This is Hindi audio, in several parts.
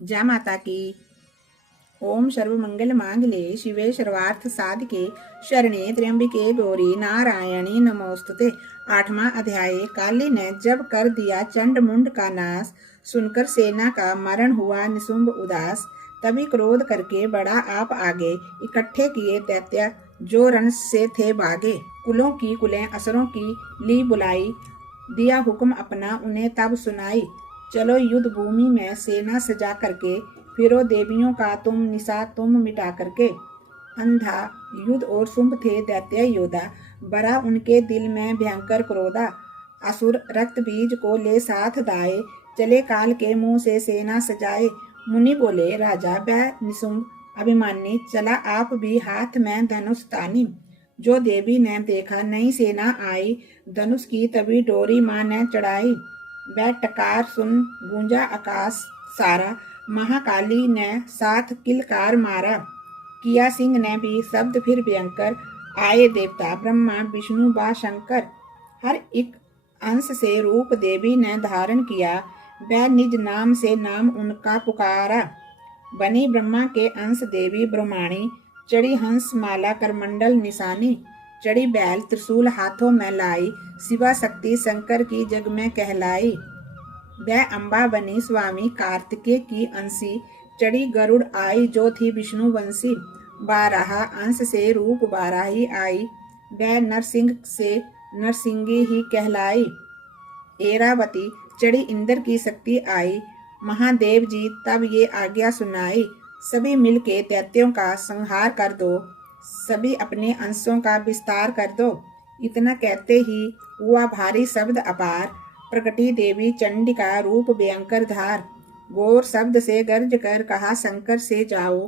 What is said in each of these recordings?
जय माता की। ओम सर्वमंगल मांगल्ये शिवे सर्वार्थ साधके शरणे त्र्यंबिके गौरी नारायणी नमोस्तुते। 8वां अध्याय। काली ने जब कर दिया चंड मुंड का नाश, सुनकर सेना का मरण हुआ निशुंभ उदास। तभी क्रोध करके बड़ा आप आगे, इकट्ठे किए दैत्य जो रण से थे भागे। कुलों की कुलें असुरों की ली बुलाई, दिया हुक्म अपना उन्हें तब सुनाई। चलो युद्ध भूमि में सेना सजा करके, फिरो देवियों का तुम निशा तुम मिटा करके। अंधा युद्ध और शुंभ थे दैत्य योद्धा, बरा उनके दिल में भयंकर क्रोधा। असुर रक्त बीज को ले साथ दाए, चले काल के मुंह से सेना सजाए। मुनि बोले राजा वह निशुंभ अभिमानी, चला आप भी हाथ में धनुष तानी। जो देवी ने देखा नई सेना आई, धनुष की तभी डोरी माँ ने चढ़ाई। वह टकार सुन गूंजा आकाश सारा, महाकाली ने साथ किलकार मारा। किया सिंह ने भी शब्द फिर भयंकर, आए देवता ब्रह्मा विष्णु व शंकर। हर एक अंश से रूप देवी ने धारण किया, वह निज नाम से नाम उनका पुकारा। बनी ब्रह्मा के अंश देवी ब्रह्माणी, चढ़ी हंस माला करमंडल निशानी। चढ़ी बैल त्रिशूल हाथों में लाई, शिवा शक्ति शंकर की जग में कहलाई। वह अम्बा बनी स्वामी कार्तिकेय की अंशी, चढ़ी गरुड़ आई जो थी विष्णु वंशी। 12 अंश से रूप 12 ही आई, वह नरसिंह से नरसिंगी ही कहलाई। एरावती चढ़ी इंद्र की शक्ति आई, महादेव जी तब ये आज्ञा सुनाई। सभी मिलके दैत्यों का संहार कर दो, सभी अपने अंशों का विस्तार कर दो। इतना कहते ही हुआ भारी शब्द अपार, प्रकटी देवी चंडिका रूप भयंकर धार। घोर शब्द से गर्ज कर कहा शंकर से जाओ,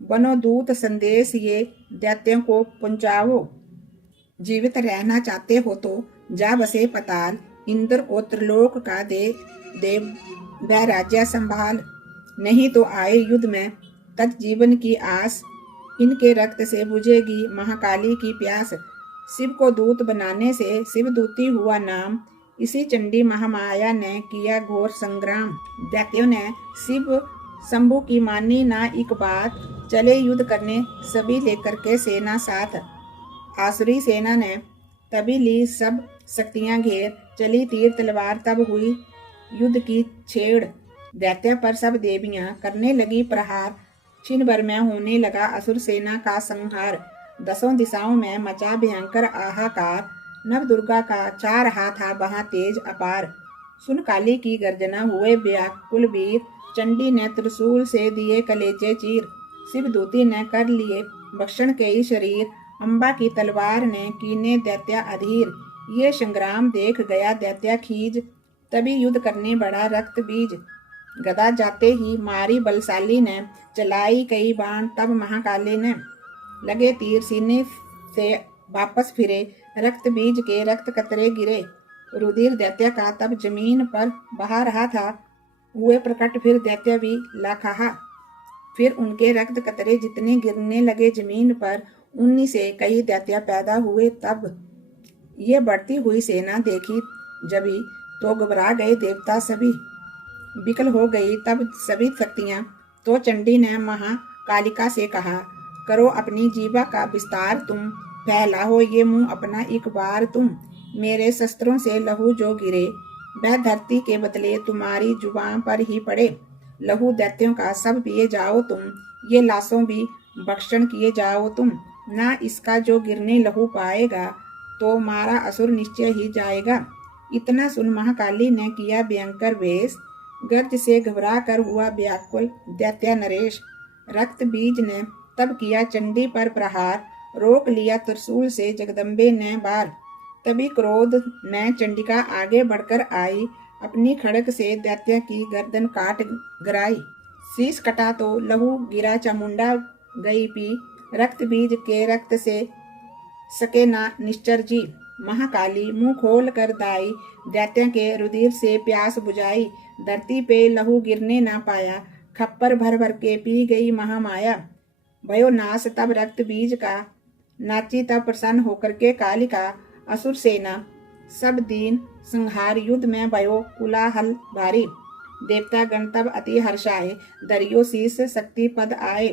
बनो दूत संदेश ये दैत्यों को पहुंचाओ। जीवित रहना चाहते हो तो जा बसे पताल, इंद्र को त्रिलोक का दे वह राज्य संभाल। नहीं तो आए युद्ध में तक जीवन की आस, इनके रक्त से बुझेगी महाकाली की प्यास। शिव को दूत बनाने से शिवदूती हुआ नाम, इसी चंडी महामाया ने किया घोर संग्राम। दैत्यों ने शिव शंभु की मानी ना एक बात, चले युद्ध करने सभी लेकर के सेना साथ। आसुरी सेना ने तभी ली सब शक्तियां घेर, चली तीर तलवार तब हुई युद्ध की छेड़। दैत्य पर सब देवियां करने लगी प्रहार, क्षण भर में होने लगा असुर सेना का संहार। 10 दिशाओं में मचा भयंकर आहाकार, नव दुर्गा का 4 हाथ वहां तेज अपार। सुन काली की गर्जना हुए व्याकुल वीर, चंडी ने त्रिशूल से दिए कलेजे चीर। शिवदूती ने कर लिए भक्षण कई शरीर, अम्बा की तलवार ने कीने दैत्य अधीर। ये संग्राम देख गया दैत्य खीज, तभी युद्ध करने बड़ा रक्त बीज। गदा जाते ही मारी बलशाली ने, चलाई कई बाण तब महाकाली ने। लगे तीर सीने से वापस फिरे, रक्त बीज के रक्त कतरे गिरे। रुधिर दैत्य का तब जमीन पर बहा रहा था, हुए प्रकट फिर दैत्य भी लाखा। फिर उनके रक्त कतरे जितने गिरने लगे जमीन पर, उन्हीं से कई दैत्य पैदा हुए तब। ये बढ़ती हुई सेना देखी जभी, तो घबरा गए देवता सभी। विकल हो गई तब सभी शक्तियां, तो चंडी ने महाकालिका से कहा, करो अपनी जीवा का विस्तार तुम, फैलाओ ये मुंह अपना एक बार तुम। मेरे शस्त्रों से लहू जो गिरे, वह धरती के बदले तुम्हारी जुबान पर ही पड़े। लहू दैत्यों का सब पिए जाओ तुम, ये लाशों भी भक्षण किए जाओ तुम। ना इसका जो गिरने लहू पाएगा, तो मारा असुर निश्चय ही जाएगा। इतना सुन महाकाली ने किया भयंकर वेश, गर्ज से घबरा कर हुआ व्याकुल दैत्य नरेश। रक्त बीज ने तब किया चंडी पर प्रहार, रोक लिया त्रिशूल से जगदम्बे ने बार। तभी क्रोध में चंडिका आगे बढ़कर आई, अपनी खड़ग से दैत्य की गर्दन काट गिराई। शीश कटा तो लहू गिरा चामुंडा गई पी, रक्त बीज के रक्त से सके ना निश्चर जी। महाकाली मुंह खोल कर दाई, दैत्य के रुधिर से प्यास बुझाई। धरती पे लहू गिरने ना पाया, खप्पर भर भर के पी गई महामाया। भयो नाश तब रक्त बीज का, नाची तब प्रसन्न होकर के कालिका। असुर सेना सब दीन संहार, युद्ध में भयो कुलाहल भारी। देवता गण तब अति हर्षाए, दरियो शीस शक्ति पद आए।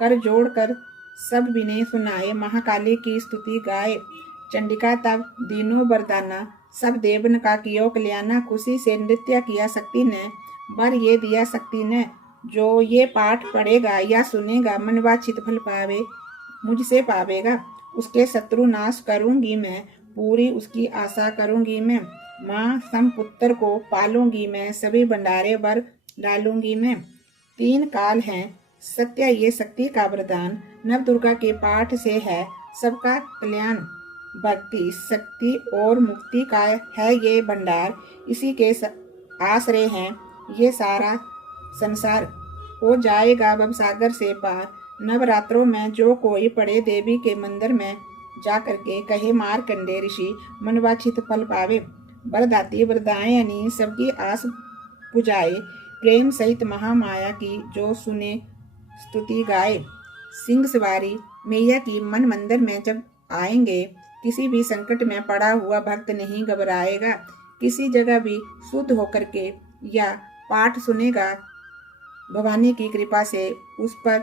कर जोड़ कर सब विनय सुनाए, महाकाली की स्तुति गाए। चंडिका तब दीनों वरदाना, सब देवन का कियो कल्याणा। खुशी से नृत्य किया शक्ति ने, वर ये दिया शक्ति ने। जो ये पाठ पढ़ेगा या सुनेगा, मन वांछित फल पावे मुझसे पावेगा। उसके शत्रु नाश करूंगी मैं, पूरी उसकी आशा करूंगी मैं। माँ सम पुत्र को पालूंगी मैं, सभी भंडारे वर डालूंगी मैं। 3 काल हैं सत्य ये शक्ति का वरदान, नव दुर्गा के पाठ से है सबका कल्याण। भक्ति शक्ति और मुक्ति का है ये भंडार, इसी के आश्रय हैं ये सारा संसार। हो जाएगा भव सागर से पार, नवरात्रों में जो कोई पड़े देवी के मंदिर में जा करके कहे मारकंडे ऋषि, मनवांछित फल पावे। वरदाती वरदायनी सबकी आस पुजाए, प्रेम सहित महामाया की जो सुने स्तुति गाए। सिंह सवारी मैया की मन मंदिर में जब आएंगे, किसी भी संकट में पड़ा हुआ भक्त नहीं घबराएगा। किसी जगह भी शुद्ध होकर के या पाठ सुनेगा, भवानी की कृपा से उस पर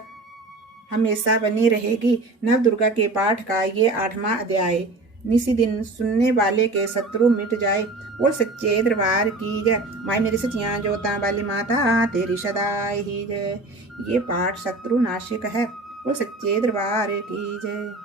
हमेशा बनी रहेगी। नव दुर्गा के पाठ का ये 8वां अध्याय। निसी दिन सुनने वाले के शत्रु मिट जाए। बोल सच्चे दरबार की जय। माई मेरी सचियां जोता वाली माता तेरी सदाई ही जय। ये पाठ शत्रु नाशिक है। बोल सच्चे दरबार की जय।